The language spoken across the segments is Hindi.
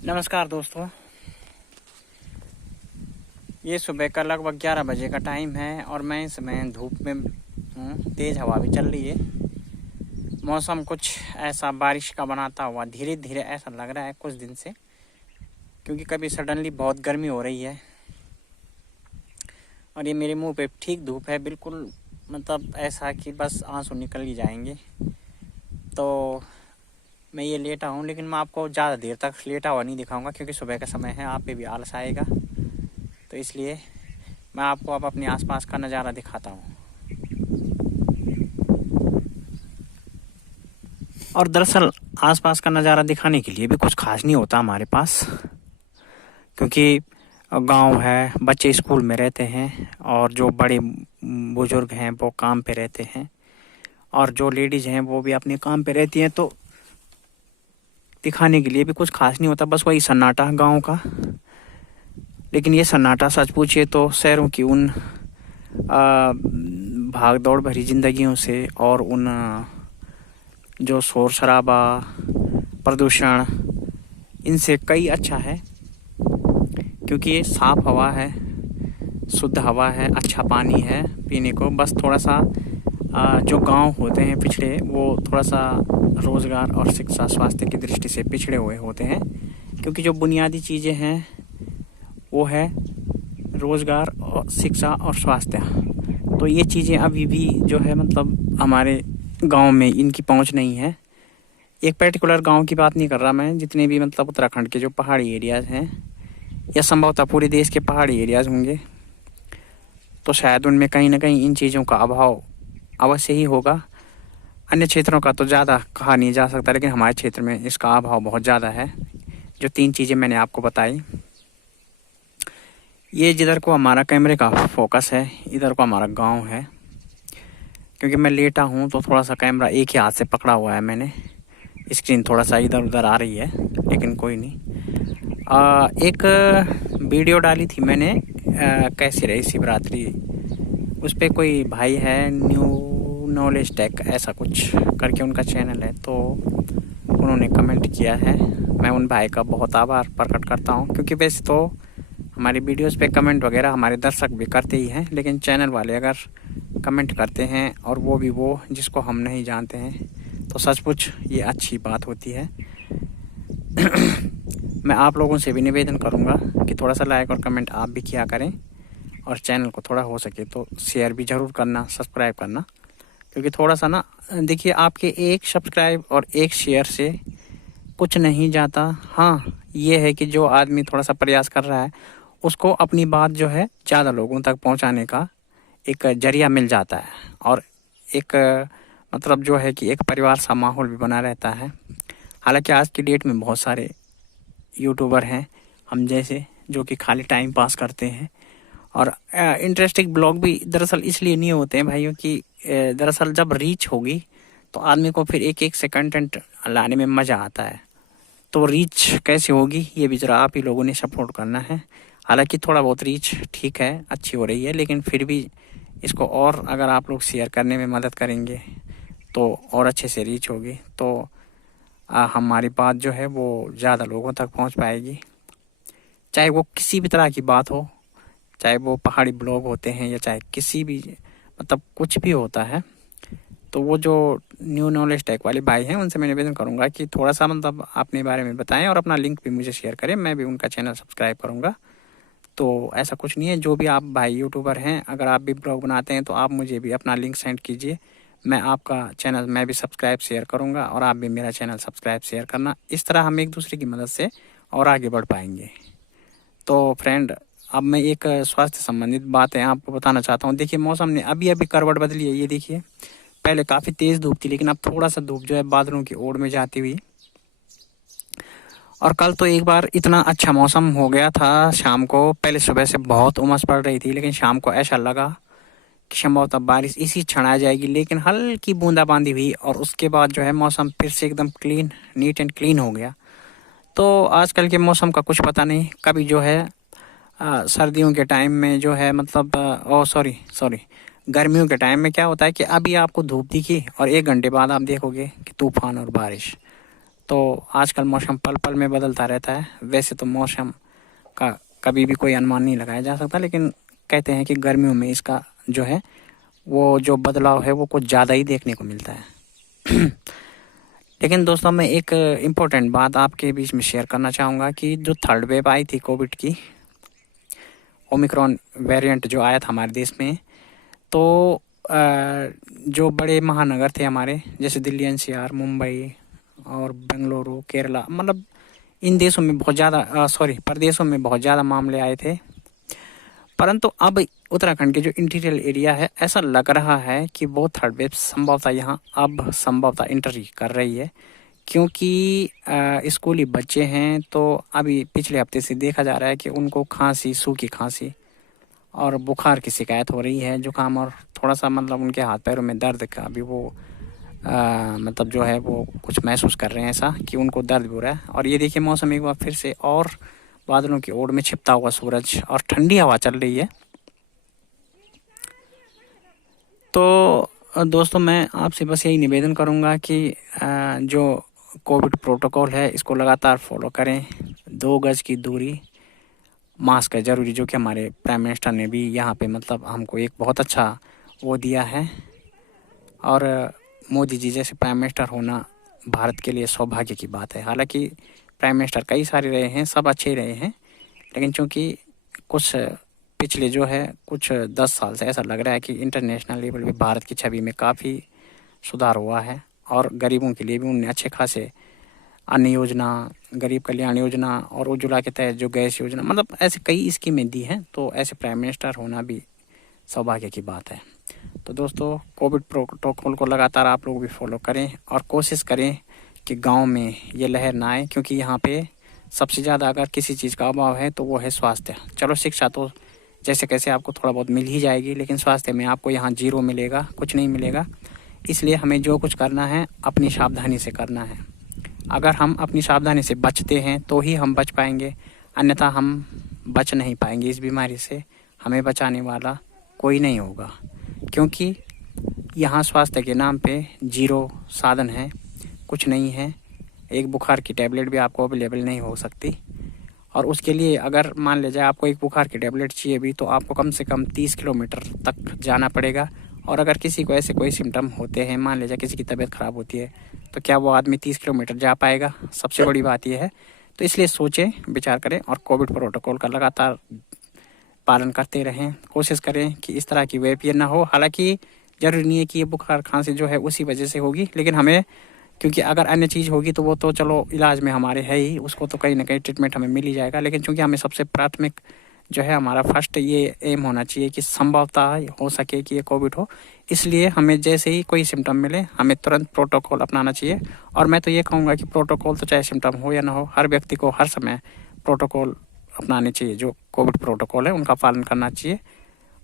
नमस्कार दोस्तों, ये सुबह का लगभग 11 बजे का टाइम है और मैं इस समय धूप में हूँ। तेज़ हवा भी चल रही है। मौसम कुछ ऐसा बारिश का बनाता हुआ धीरे धीरे ऐसा लग रहा है कुछ दिन से, क्योंकि कभी सडनली बहुत गर्मी हो रही है और ये मेरे मुंह पे ठीक धूप है, बिल्कुल मतलब ऐसा कि बस आंसू निकल ही जाएंगे। तो मैं ये लेटा हूँ, लेकिन मैं आपको ज़्यादा देर तक लेटा हुआ नहीं दिखाऊंगा क्योंकि सुबह का समय है, आप पे भी आलस आएगा। तो इसलिए मैं आपको अब अपने आसपास का नज़ारा दिखाता हूँ। और दरअसल आसपास का नज़ारा दिखाने के लिए भी कुछ खास नहीं होता हमारे पास, क्योंकि गांव है, बच्चे स्कूल में रहते हैं और जो बड़े बुजुर्ग हैं वो काम पे रहते हैं और जो लेडीज़ हैं वो भी अपने काम पे रहती हैं। तो दिखाने के लिए भी कुछ खास नहीं होता, बस वही सन्नाटा गांव का। लेकिन ये सन्नाटा सच पूछिए तो शहरों की उन भाग दौड़ भरी जिंदगियों से और उन जो शोर शराबा, प्रदूषण, इनसे कई अच्छा है, क्योंकि ये साफ हवा है, शुद्ध हवा है, अच्छा पानी है पीने को। बस थोड़ा सा जो गांव होते हैं पिछड़े, वो थोड़ा सा रोज़गार और शिक्षा स्वास्थ्य की दृष्टि से पिछड़े हुए होते हैं, क्योंकि जो बुनियादी चीज़ें हैं वो है रोज़गार और शिक्षा और स्वास्थ्य। तो ये चीज़ें अभी भी जो है मतलब हमारे गांव में इनकी पहुंच नहीं है। एक पर्टिकुलर गांव की बात नहीं कर रहा मैं, जितने भी मतलब उत्तराखंड के जो पहाड़ी एरियाज़ हैं या संभवतः पूरे देश के पहाड़ी एरियाज़ होंगे, तो शायद उनमें कहीं ना कहीं इन चीज़ों का अभाव अवश्य ही होगा। अन्य क्षेत्रों का तो ज़्यादा कहा नहीं जा सकता, लेकिन हमारे क्षेत्र में इसका अभाव बहुत ज़्यादा है। जो 3 चीज़ें मैंने आपको बताई, ये जिधर को हमारा कैमरे का फोकस है, इधर को हमारा गांव है। क्योंकि मैं लेटा हूँ तो थोड़ा सा कैमरा एक ही हाथ से पकड़ा हुआ है मैंने, स्क्रीन थोड़ा सा इधर उधर आ रही है, लेकिन कोई नहीं। एक वीडियो डाली थी मैंने, कैसी रही शिवरात्रि। उस पर कोई भाई है, न्यू नॉलेज टेक ऐसा कुछ करके उनका चैनल है, तो उन्होंने कमेंट किया है। मैं उन भाई का बहुत आभार प्रकट करता हूँ, क्योंकि वैसे तो हमारी वीडियोस पे कमेंट वगैरह हमारे दर्शक भी करते ही हैं, लेकिन चैनल वाले अगर कमेंट करते हैं और वो भी वो जिसको हम नहीं जानते हैं, तो सचमुच ये अच्छी बात होती है। मैं आप लोगों से भी निवेदन करूंगा कि थोड़ा सा लाइक और कमेंट आप भी किया करें और चैनल को थोड़ा हो सके तो शेयर भी ज़रूर करना, सब्सक्राइब करना, क्योंकि थोड़ा सा ना देखिए, आपके एक सब्सक्राइब और एक शेयर से कुछ नहीं जाता। हाँ, ये है कि जो आदमी थोड़ा सा प्रयास कर रहा है उसको अपनी बात जो है ज़्यादा लोगों तक पहुंचाने का एक जरिया मिल जाता है, और एक मतलब जो है कि एक परिवार सा माहौल भी बना रहता है। हालांकि आज की डेट में बहुत सारे यूट्यूबर हैं हम जैसे, जो कि खाली टाइम पास करते हैं, और इंटरेस्टिंग ब्लॉग भी दरअसल इसलिए नहीं होते हैं भाइयों कि दरअसल जब रीच होगी तो आदमी को फिर एक एक से कंटेंट लाने में मज़ा आता है। तो रीच कैसे होगी ये भी ज़रा आप ही लोगों ने सपोर्ट करना है। हालांकि थोड़ा बहुत रीच ठीक है, अच्छी हो रही है, लेकिन फिर भी इसको और अगर आप लोग शेयर करने में मदद करेंगे तो और अच्छे से रीच होगी, तो हमारी बात जो है वो ज़्यादा लोगों तक पहुंच पाएगी। चाहे वो किसी भी तरह की बात हो, चाहे वो पहाड़ी ब्लॉग होते हैं या चाहे किसी भी मतलब कुछ भी होता है। तो वो जो न्यू नॉलेज टेक वाले भाई हैं उनसे मैं निवेदन करूंगा कि थोड़ा सा मतलब अपने बारे में बताएं और अपना लिंक भी मुझे शेयर करें, मैं भी उनका चैनल सब्सक्राइब करूंगा। तो ऐसा कुछ नहीं है, जो भी आप भाई यूट्यूबर हैं, अगर आप भी ब्लॉग बनाते हैं तो आप मुझे भी अपना लिंक सेंड कीजिए, मैं आपका चैनल मैं भी सब्सक्राइब शेयर करूँगा और आप भी मेरा चैनल सब्सक्राइब शेयर करना। इस तरह हम एक दूसरे की मदद से और आगे बढ़ पाएंगे। तो फ्रेंड, अब मैं एक स्वास्थ्य संबंधित बातें आपको बताना चाहता हूँ। देखिए, मौसम ने अभी अभी करवट बदली है। ये देखिए, पहले काफ़ी तेज़ धूप थी, लेकिन अब थोड़ा सा धूप जो है बादलों की ओर में जाती हुई। और कल तो एक बार इतना अच्छा मौसम हो गया था शाम को, पहले सुबह से बहुत उमस पड़ रही थी, लेकिन शाम को ऐसा लगा कि संभवतः बारिश इसी क्षण आ जाएगी, लेकिन हल्की बूंदाबांदी हुई और उसके बाद जो है मौसम फिर से एकदम क्लीन, नीट एंड क्लीन हो गया। तो आजकल के मौसम का कुछ पता नहीं, कभी जो है सर्दियों के टाइम में जो है मतलब सॉरी गर्मियों के टाइम में क्या होता है कि अभी आपको धूप दिखी और 1 घंटे बाद आप देखोगे कि तूफान और बारिश। तो आजकल मौसम पल पल में बदलता रहता है। वैसे तो मौसम का कभी भी कोई अनुमान नहीं लगाया जा सकता, लेकिन कहते हैं कि गर्मियों में इसका जो है वो जो बदलाव है वो कुछ ज़्यादा ही देखने को मिलता है। लेकिन दोस्तों मैं एक इम्पोर्टेंट बात आपके बीच में शेयर करना चाहूँगा कि जो थर्ड वेव आई थी कोविड की, ओमिक्रॉन वेरिएंट जो आया था हमारे देश में, तो जो बड़े महानगर थे हमारे, जैसे दिल्ली एनसीआर, मुंबई और बेंगलुरु, केरला, मतलब इन देशों में बहुत ज़्यादा प्रदेशों में बहुत ज़्यादा मामले आए थे। परंतु अब उत्तराखंड के जो इंटीरियर एरिया है, ऐसा लग रहा है कि वो थर्ड वेव संभवतः यहाँ अब संभवतः एंट्री कर रही है, क्योंकि स्कूली बच्चे हैं तो अभी पिछले हफ्ते से देखा जा रहा है कि उनको खांसी, सूखी खांसी और बुखार की शिकायत हो रही है, जुकाम, और थोड़ा सा मतलब उनके हाथ पैरों में दर्द का भी वो मतलब जो है वो कुछ महसूस कर रहे हैं, ऐसा कि उनको दर्द भी हो रहा है। और ये देखिए मौसम एक बार फिर से और बादलों की ओट में छिपता हुआ सूरज और ठंडी हवा चल रही है। तो दोस्तों मैं आपसे बस यही निवेदन करूंगा कि जो कोविड प्रोटोकॉल है इसको लगातार फॉलो करें। 2 गज की दूरी, मास्क है ज़रूरी, जो कि हमारे प्राइम मिनिस्टर ने भी यहाँ पे मतलब हमको एक बहुत अच्छा वो दिया है। और मोदी जी जैसे प्राइम मिनिस्टर होना भारत के लिए सौभाग्य की बात है। हालांकि प्राइम मिनिस्टर कई सारे रहे हैं, सब अच्छे रहे हैं, लेकिन चूँकि कुछ पिछले जो है कुछ 10 साल से ऐसा लग रहा है कि इंटरनेशनल लेवल पे भारत की छवि में काफ़ी सुधार हुआ है। और गरीबों के लिए भी उन्होंने अच्छे खासे अन्न योजना, गरीब कल्याण योजना और उज्ज्वला के तहत जो गैस योजना, मतलब ऐसे कई स्कीमें दी हैं। तो ऐसे प्राइम मिनिस्टर होना भी सौभाग्य की बात है। तो दोस्तों कोविड प्रोटोकॉल को लगातार आप लोग भी फॉलो करें और कोशिश करें कि गांव में ये लहर ना आए, क्योंकि यहाँ पे सबसे ज़्यादा अगर किसी चीज़ का अभाव है तो वो है स्वास्थ्य। चलो शिक्षा तो जैसे कैसे आपको थोड़ा बहुत मिल ही जाएगी, लेकिन स्वास्थ्य में आपको यहाँ जीरो मिलेगा, कुछ नहीं मिलेगा। इसलिए हमें जो कुछ करना है अपनी सावधानी से करना है। अगर हम अपनी सावधानी से बचते हैं तो ही हम बच पाएंगे, अन्यथा हम बच नहीं पाएंगे इस बीमारी से। हमें बचाने वाला कोई नहीं होगा, क्योंकि यहाँ स्वास्थ्य के नाम पे जीरो साधन है, कुछ नहीं है। एक बुखार की टैबलेट भी आपको अवेलेबल नहीं हो सकती, और उसके लिए अगर मान लीजिए आपको एक बुखार की टैबलेट चाहिए भी तो आपको कम से कम 30 किलोमीटर तक जाना पड़ेगा। और अगर किसी को ऐसे कोई सिम्टम होते हैं, मान लीजिए किसी की तबीयत ख़राब होती है, तो क्या वो आदमी 30 किलोमीटर जा पाएगा? सबसे बड़ी बात यह है। तो इसलिए सोचें, विचार करें और कोविड प्रोटोकॉल का लगातार पालन करते रहें। कोशिश करें कि इस तरह की वेव ये ना हो। हालांकि ज़रूरी नहीं है कि ये बुखार खांसी जो है उसी वजह से होगी, लेकिन हमें, क्योंकि अगर अन्य चीज़ होगी तो वो तो चलो इलाज में हमारे है ही, उसको तो कहीं ना कहीं ट्रीटमेंट हमें मिल ही जाएगा। लेकिन चूँकि हमें सबसे प्राथमिक जो है हमारा फर्स्ट ये एम होना चाहिए कि संभवतः हो सके कि ये कोविड हो, इसलिए हमें जैसे ही कोई सिम्टम मिले हमें तुरंत प्रोटोकॉल अपनाना चाहिए। और मैं तो ये कहूँगा कि प्रोटोकॉल तो चाहे सिम्टम हो या ना हो, हर व्यक्ति को हर समय प्रोटोकॉल अपनाने चाहिए। जो कोविड प्रोटोकॉल है उनका पालन करना चाहिए,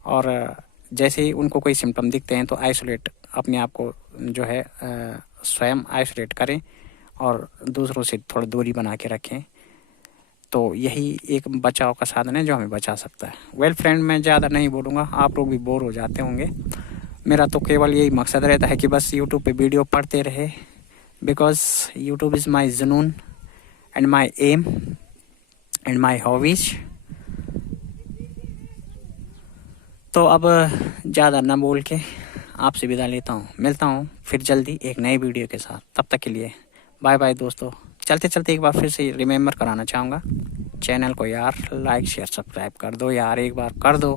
और जैसे ही उनको कोई सिम्टम दिखते हैं तो आइसोलेट, अपने आप को जो है स्वयं आइसोलेट करें और दूसरों से थोड़ा दूरी बना के रखें। तो यही एक बचाव का साधन है जो हमें बचा सकता है। वेल फ्रेंड, मैं ज़्यादा नहीं बोलूँगा, आप लोग भी बोर हो जाते होंगे। मेरा तो केवल यही मकसद रहता है कि बस यूट्यूब पे वीडियो पढ़ते रहे, बिकॉज यूट्यूब इज़ माई जुनून and my aim and my hobbies. तो अब ज़्यादा ना बोल के आपसे विदा लेता हूँ। मिलता हूँ फिर जल्दी एक नई वीडियो के साथ। तब तक के लिए बाय बाय दोस्तों। चलते चलते एक बार फिर से रिमेम्बर कराना चाहूँगा, चैनल को यार लाइक शेयर सब्सक्राइब कर दो यार, एक बार कर दो।